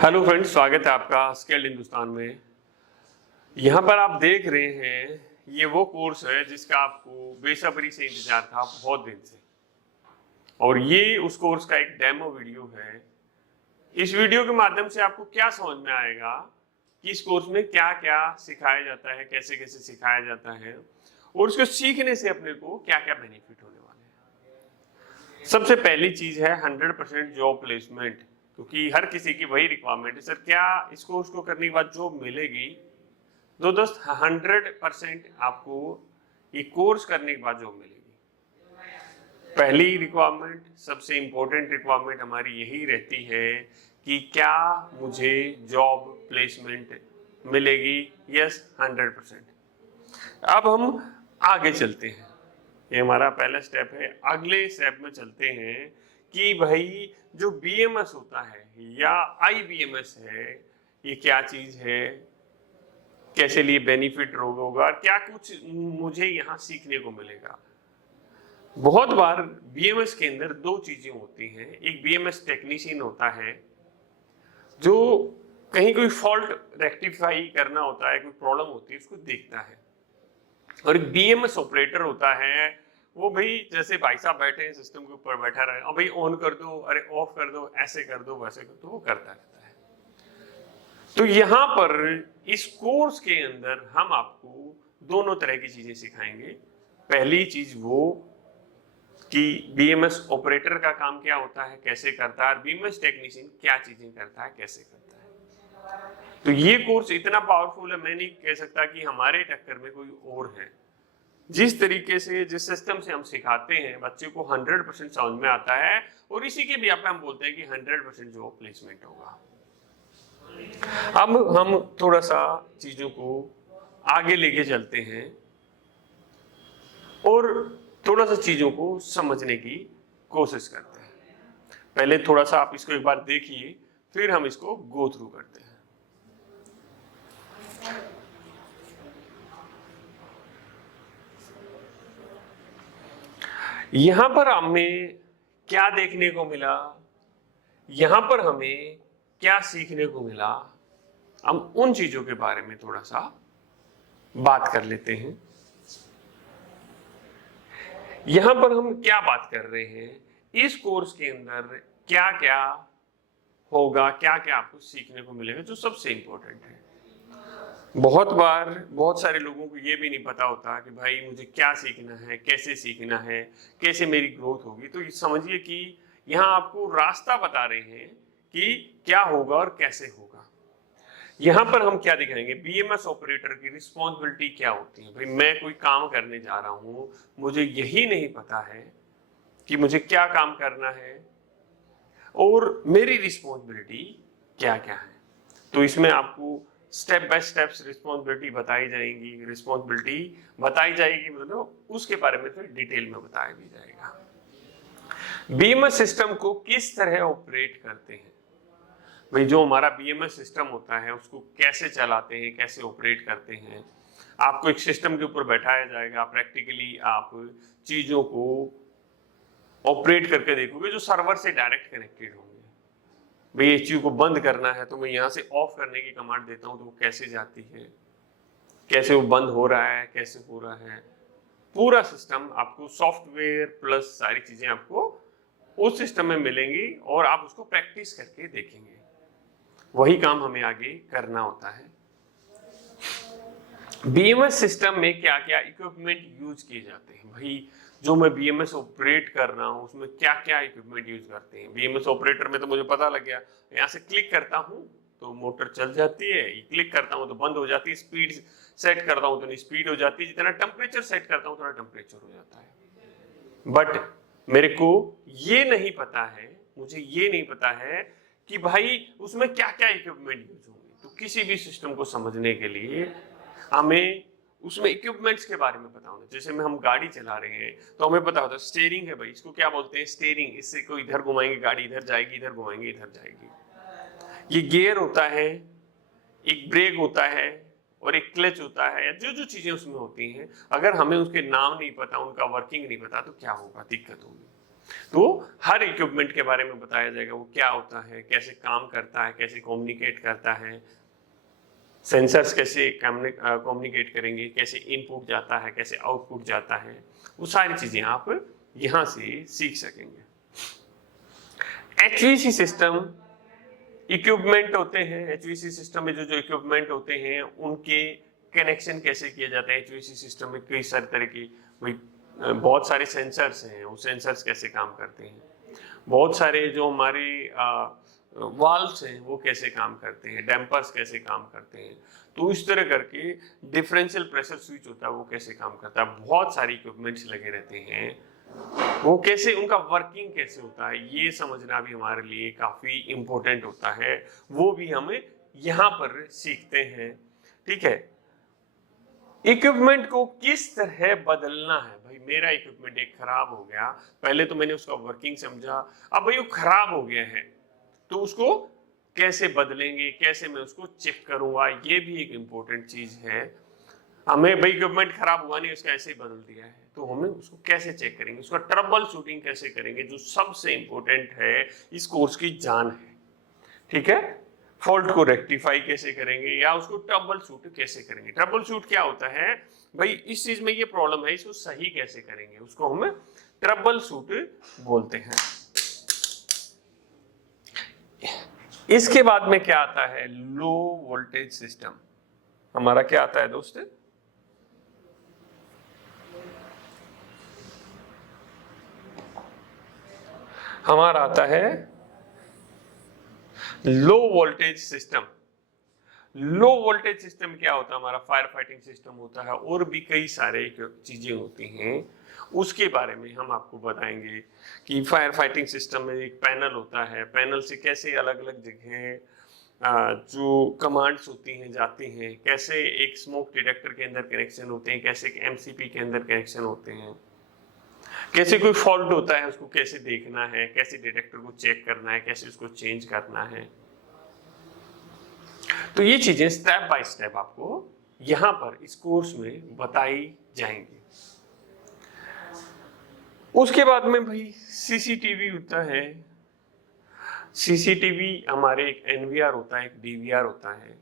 Hello friends, स्वागत है आपका स्किल्ड हिंदुस्तान में। यहाँ पर आप देख रहे हैं ये वो कोर्स है जिसका आपको बेसब्री से इंतजार था बहुत दिन से, और ये उस कोर्स का एक डेमो वीडियो है। इस वीडियो के माध्यम से आपको क्या समझ में आएगा कि इस कोर्स में क्या क्या सिखाया जाता है, कैसे कैसे सिखाया जाता है, और उसको सीखने से अपने को क्या क्या बेनिफिट होने वाले हैं। सबसे पहली चीज है 100% जॉब प्लेसमेंट, क्योंकि हर किसी की वही रिक्वायरमेंट है। सर क्या इस कोर्स को करने के बाद जॉब मिलेगी? तो दोस्त 100% आपको ये कोर्स करने के बाद जॉब मिलेगी। पहली रिक्वायरमेंट, सबसे इंपॉर्टेंट रिक्वायरमेंट हमारी यही रहती है कि क्या मुझे जॉब प्लेसमेंट मिलेगी? यस, 100%। अब हम आगे चलते हैं, ये हमारा पहला स्टेप है। अगले स्टेप में चलते हैं कि भाई जो बीएमएस होता है या आईबीएमएस है, ये क्या चीज है, कैसे लिए बेनिफिट होगा और क्या कुछ मुझे यहाँ सीखने को मिलेगा। बहुत बार बीएमएस के अंदर दो चीजें होती हैं। एक बीएमएस टेक्नीशियन होता है जो कहीं कोई फॉल्ट रेक्टिफाई करना होता है, कोई प्रॉब्लम होती है उसको देखता है, और एक बीएमएस ऑपरेटर होता है वो भाई जैसे भाई साहब बैठे हैं सिस्टम के ऊपर बैठा रहे, अब भाई ऑन कर दो, अरे ऑफ कर दो, ऐसे कर दो, वैसे कर दो, वो करता रहता है। तो यहाँ पर इस कोर्स के अंदर हम आपको दोनों तरह की चीजें सिखाएंगे। पहली चीज वो कि बीएमएस ऑपरेटर का काम क्या होता है, कैसे करता है, और बीएमएस टेक्नीशियन क्या चीजें करता है, कैसे करता है। तो ये कोर्स इतना पावरफुल है, मैं नहीं कह सकता कि हमारे टक्कर में कोई और है। जिस तरीके से, जिस सिस्टम से हम सिखाते हैं, बच्चे को 100% समझ में आता है, और इसी के भी हम बोलते हैं कि 100% जॉब प्लेसमेंट होगा। अब हम थोड़ा सा चीजों को आगे लेके चलते हैं और थोड़ा सा चीजों को समझने की कोशिश करते हैं। पहले थोड़ा सा आप इसको एक बार देखिए, फिर हम इसको गो थ्रू करते हैं। यहां पर हमें क्या देखने को मिला, यहां पर हमें क्या सीखने को मिला, हम उन चीजों के बारे में थोड़ा सा बात कर लेते हैं। यहां पर हम क्या बात कर रहे हैं, इस कोर्स के अंदर क्या क्या होगा, क्या क्या आपको सीखने को मिलेगा, जो सबसे इंपॉर्टेंट है। बहुत बार बहुत सारे लोगों को ये भी नहीं पता होता कि भाई मुझे क्या सीखना है, कैसे सीखना है, कैसे मेरी ग्रोथ होगी। तो ये समझिए कि यहाँ आपको रास्ता बता रहे हैं कि क्या होगा और कैसे होगा। यहाँ पर हम क्या दिखाएंगे, बीएमएस ऑपरेटर की रिस्पॉन्सिबिलिटी क्या होती है। भाई मैं कोई काम करने जा रहा हूं, मुझे यही नहीं पता है कि मुझे क्या काम करना है और मेरी रिस्पॉन्सिबिलिटी क्या क्या है। तो इसमें आपको स्टेप बाय स्टेप्स रिस्पॉन्सिबिलिटी बताई जाएगी, मतलब उसके बारे में फिर डिटेल में बताया भी जाएगा। बीएमएस सिस्टम को किस तरह ऑपरेट करते हैं, भाई जो हमारा बीएमएस सिस्टम होता है उसको कैसे चलाते हैं, कैसे ऑपरेट करते हैं। आपको एक सिस्टम के ऊपर बैठाया जाएगा, प्रैक्टिकली आप चीजों को ऑपरेट करके देखोगे जो सर्वर से डायरेक्ट कनेक्टेड होंगे। भाई इस चीज को बंद करना है तो मैं यहाँ से ऑफ करने की कमांड देता हूँ, तो वो कैसे जाती है, कैसे वो बंद हो रहा है, कैसे हो रहा है। पूरा सिस्टम आपको सॉफ्टवेयर प्लस सारी चीजें आपको उस सिस्टम में मिलेंगी और आप उसको प्रैक्टिस करके देखेंगे। वही काम हमें आगे करना होता है। बीएमएस सिस्टम में क्या क्या इक्विपमेंट यूज किए जाते हैं, भाई जो मैं बीएमएस ऑपरेट कर रहा हूं उसमें क्या क्या इक्विपमेंट यूज करते हैं। बीएमएस ऑपरेटर में तो मुझे पता लग गया, यहाँ से क्लिक करता हूं तो मोटर चल जाती है, क्लिक करता हूं तो बंद हो जाती है, स्पीड सेट करता हूं तो स्पीड हो जाती है, जितना टेम्परेचर सेट करता हूं थोड़ा टेम्परेचर हो जाता है। बट मेरे को ये नहीं पता है, मुझे ये नहीं पता है कि भाई उसमें क्या क्या इक्विपमेंट यूज होंगे। तो किसी भी सिस्टम को समझने के लिए हमें उसमें इक्विपमेंट्स के बारे में पता होना। जैसे में हम गाड़ी चला रहे हैं तो हमें पता होता है स्टीयरिंग है, भाई इसको क्या बोलते हैं, स्टीयरिंग। इससे कोई इधर घुमाएंगे गाड़ी इधर जाएगी, इधर घुमाएंगे इधर जाएगी। ये गियर होता है, एक ब्रेक होता है और एक क्लच होता है। जो जो चीजें उसमें होती हैं, अगर हमें उसके नाम नहीं पता, उनका वर्किंग नहीं पता, तो क्या होगा, दिक्कत होगी। तो हर इक्विपमेंट के बारे में बताया जाएगा, वो क्या होता है, कैसे काम करता है, कैसे कम्युनिकेट करता है, सेंसर्स कैसे कम्युनिकेट करेंगे, कैसे इनपुट जाता है, कैसे आउटपुट जाता है, वो सारी चीजें आप यहां से सीख सकेंगे। HVAC सिस्टम इक्विपमेंट होते हैं, HVAC सिस्टम में जो जो इक्विपमेंट होते हैं उनके कनेक्शन कैसे किए जाते हैं। HVAC सिस्टम में कई सारे तरह की बहुत सारे सेंसर्स हैं, वो सेंसर्स कैसे काम करते हैं, बहुत सारे जो हमारे वाल्व्स हैं वो कैसे काम करते हैं, डैम्पर्स कैसे काम करते हैं, तो इस तरह करके डिफरेंशियल प्रेशर स्विच होता है वो कैसे काम करता है, बहुत सारी इक्विपमेंट्स लगे रहते हैं, वो कैसे उनका वर्किंग कैसे होता है, ये समझना भी हमारे लिए काफी इम्पोर्टेंट होता है, वो भी हम यहाँ पर सीखते हैं। ठीक है, इक्विपमेंट को किस तरह बदलना है। भाई मेरा इक्विपमेंट एक खराब हो गया, पहले तो मैंने उसका वर्किंग समझा, अब भाई वो खराब हो गया है तो उसको कैसे बदलेंगे, कैसे मैं उसको चेक करूंगा, ये भी एक इम्पोर्टेंट चीज है। हमें भाई इक्विपमेंट खराब हुआ नहीं, उसका ऐसे ही बदल दिया है, तो हमें उसको कैसे चेक करेंगे, उसका ट्रबल शूटिंग कैसे करेंगे, जो सबसे इंपॉर्टेंट है, इस कोर्स की जान है। ठीक है, फॉल्ट को रेक्टिफाई कैसे करेंगे या उसको ट्रबल शूट कैसे करेंगे। ट्रबल शूट क्या होता है, भाई इस चीज में ये प्रॉब्लम है, इसको सही कैसे करेंगे, उसको हम ट्रबल शूट बोलते हैं। इसके बाद में क्या आता है, लो वोल्टेज सिस्टम। हमारा क्या आता है दोस्त, हमारा आता है low voltage system. Low voltage system क्या होता है, हमारा फायर फाइटिंग सिस्टम होता है, और भी कई सारे चीजें होती हैं, उसके बारे में हम आपको बताएंगे कि फायर फाइटिंग सिस्टम में एक पैनल होता है, पैनल से कैसे अलग अलग जगह जो कमांड्स होती हैं जाती हैं, कैसे एक स्मोक डिटेक्टर के अंदर कनेक्शन होते हैं, कैसे एक MCP के अंदर कनेक्शन होते हैं, कैसे कोई फॉल्ट होता है उसको कैसे देखना है, कैसे डिटेक्टर को चेक करना है, कैसे उसको चेंज करना है। तो ये चीजें स्टेप बाय स्टेप आपको यहां पर इस कोर्स में बताई जाएंगी। उसके बाद में भाई CCTV होता है। CCTV हमारे एक NVR होता है, एक DVR होता है।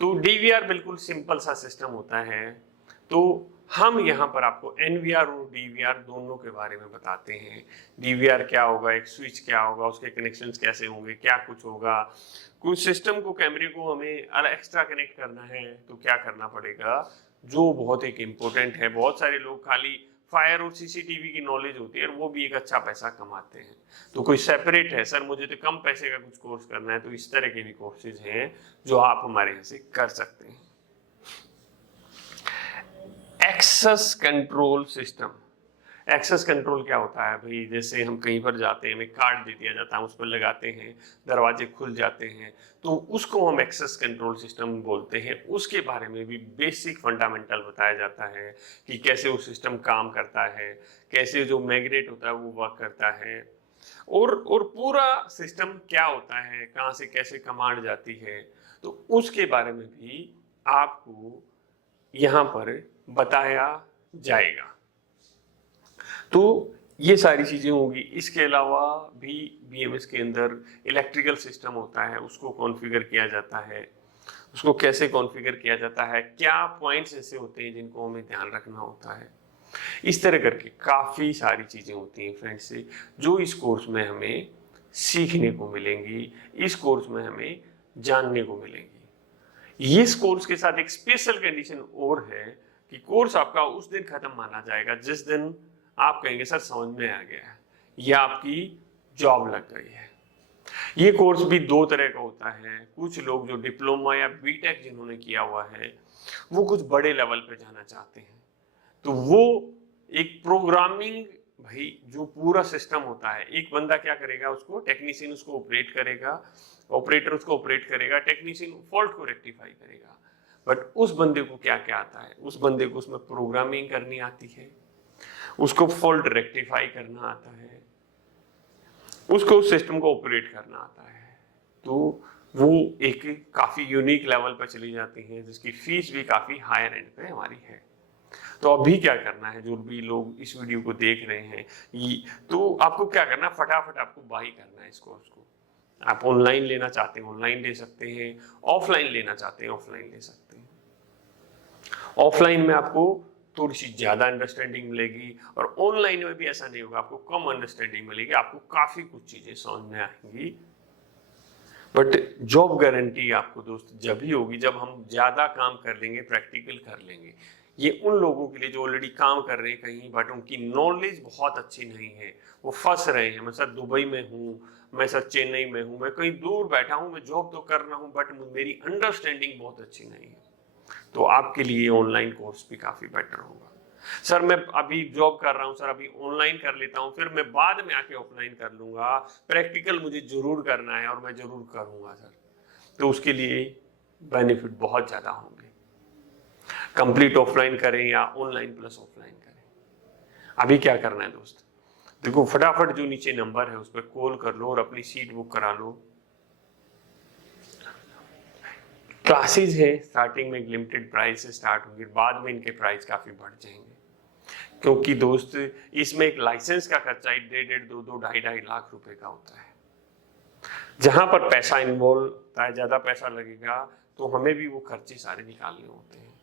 तो DVR बिल्कुल सिंपल सा सिस्टम होता है, तो हम यहाँ पर आपको NVR और DVR दोनों के बारे में बताते हैं। DVR क्या होगा, एक स्विच क्या होगा, उसके कनेक्शंस कैसे होंगे, क्या कुछ होगा, कुछ सिस्टम को, कैमरे को हमें एक्स्ट्रा कनेक्ट करना है तो क्या करना पड़ेगा, जो बहुत एक इम्पोर्टेंट है। बहुत सारे लोग खाली फायर और CCTV की नॉलेज होती है और वो भी एक अच्छा पैसा कमाते हैं, तो कोई सेपरेट है, सर मुझे तो कम पैसे का कुछ कोर्स करना है, तो इस तरह के भी कोर्सेज हैं जो आप हमारे यहाँ से कर सकते हैं। Access control system. Access control क्या होता है भाई, जैसे हम कहीं पर जाते हैं, हमें कार्ड दे दिया जाता है, उस पर लगाते हैं, दरवाजे खुल जाते हैं, तो उसको हम एक्सेस कंट्रोल सिस्टम बोलते हैं। उसके बारे में भी बेसिक फंडामेंटल बताया जाता है कि कैसे वो सिस्टम काम करता है, कैसे जो मैग्नेट होता है वो वर्क करता है, और पूरा सिस्टम क्या होता है, कहाँ से कैसे कमांड जाती है, तो उसके बारे में भी आपको यहाँ पर बताया जाएगा। तो ये सारी चीजें होगी। इसके अलावा भी BMS के अंदर इलेक्ट्रिकल सिस्टम होता है, उसको कॉन्फ़िगर किया जाता है, उसको कैसे कॉन्फ़िगर किया जाता है, क्या पॉइंट्स ऐसे होते हैं जिनको हमें ध्यान रखना होता है, इस तरह करके काफ़ी सारी चीज़ें होती हैं फ्रेंड्स, जो इस कोर्स में हमें सीखने को मिलेंगी, इस कोर्स में हमें जानने को मिलेंगी। इस कोर्स के साथ एक स्पेशल कंडीशन और है कि कोर्स आपका उस दिन खत्म माना जाएगा जिस दिन आप कहेंगे सर समझ में आ गया है या आपकी जॉब लग गई है। ये कोर्स भी दो तरह का होता है। कुछ लोग जो डिप्लोमा या बीटेक जिन्होंने किया हुआ है वो कुछ बड़े लेवल पे जाना चाहते हैं, तो वो एक प्रोग्रामिंग, भाई जो पूरा सिस्टम होता है, एक बंदा क्या करेगा, उसको टेक्नीशियन उसको ऑपरेट करेगा, ऑपरेटर उसको ऑपरेट करेगा, टेक्नीशियन फॉल्ट को रेक्टिफाई करेगा। बट उस बंदे को क्या क्या आता है, उस बंदे को उसमें प्रोग्रामिंग करनी आती है, उसको फॉल्ट रेक्टिफाई करना आता है, उसको उस सिस्टम को ऑपरेट करना आता है। तो वो एक काफी यूनिक लेवल पर चली जाती है जिसकी फीस भी काफी हायर एंड पे हमारी है। तो अभी क्या करना है, जो भी लोग इस वीडियो को देख रहे हैं, तो आपको क्या करना है, फटाफट आपको बाई करना है इस कोर्स को। आप ऑनलाइन लेना चाहते हैं ऑनलाइन ले सकते हैं, ऑफलाइन लेना चाहते हैं ऑफलाइन ले सकते हैं। ऑफलाइन में आपको थोड़ी सी ज्यादा अंडरस्टैंडिंग मिलेगी, और ऑनलाइन में भी ऐसा नहीं होगा, आपको कम अंडरस्टैंडिंग मिलेगी, आपको काफी कुछ चीजें समझ में आएंगी। बट जॉब गारंटी आपको दोस्त जब ही होगी जब हम ज्यादा काम कर लेंगे, प्रैक्टिकल कर लेंगे। ये उन लोगों के लिए जो ऑलरेडी काम कर रहे हैं कहीं, बट उनकी नॉलेज बहुत अच्छी नहीं है, वो फंस रहे हैं। मैं सर दुबई में हूँ, मैं सर चेन्नई में हूँ, मैं कहीं दूर बैठा हूँ, मैं जॉब तो कर रहा हूँ, बट मेरी अंडरस्टैंडिंग बहुत अच्छी नहीं है। तो आपके लिए ऑनलाइन कोर्स भी काफी बेटर होगा। सर मैं अभी जॉब कर रहा हूँ, सर अभी ऑनलाइन कर लेता हूँ, फिर मैं बाद में आके ऑफलाइन कर लूंगा, प्रैक्टिकल मुझे जरूर करना है और मैं जरूर करूंगा सर, तो उसके लिए बेनिफिट बहुत ज्यादा होंगे। कंप्लीट ऑफलाइन करें या ऑनलाइन प्लस ऑफलाइन करें, अभी क्या करना है दोस्त, देखो फटाफट जो नीचे नंबर है उस पर कॉल कर लो और अपनी सीट बुक करा लो। क्लासेस है, स्टार्टिंग में लिमिटेड प्राइस से स्टार्ट होंगे, बाद में इनके प्राइस काफी बढ़ जाएंगे, क्योंकि दोस्त इसमें एक लाइसेंस का खर्चा 1.5 2 2.5 लाख रुपए का होता है। जहां पर पैसा इन्वॉल्व होता है, ज्यादा पैसा लगेगा, तो हमें भी वो खर्चे सारे निकालने होते हैं।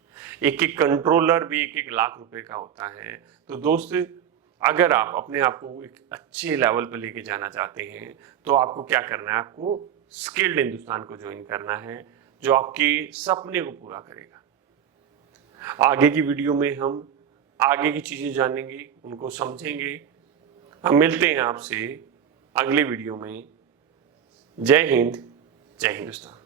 एक एक कंट्रोलर भी 1 1 लाख रुपए का होता है। तो दोस्त अगर आप अपने आप को एक अच्छे लेवल पर लेके जाना चाहते हैं, तो आपको क्या करना है, आपको स्किल्ड हिंदुस्तान को ज्वाइन करना है, जो आपके सपने को पूरा करेगा। आगे की वीडियो में हम आगे की चीजें जानेंगे, उनको समझेंगे। हम मिलते हैं आपसे अगले वीडियो में। जय हिंद, जय हिंदुस्तान।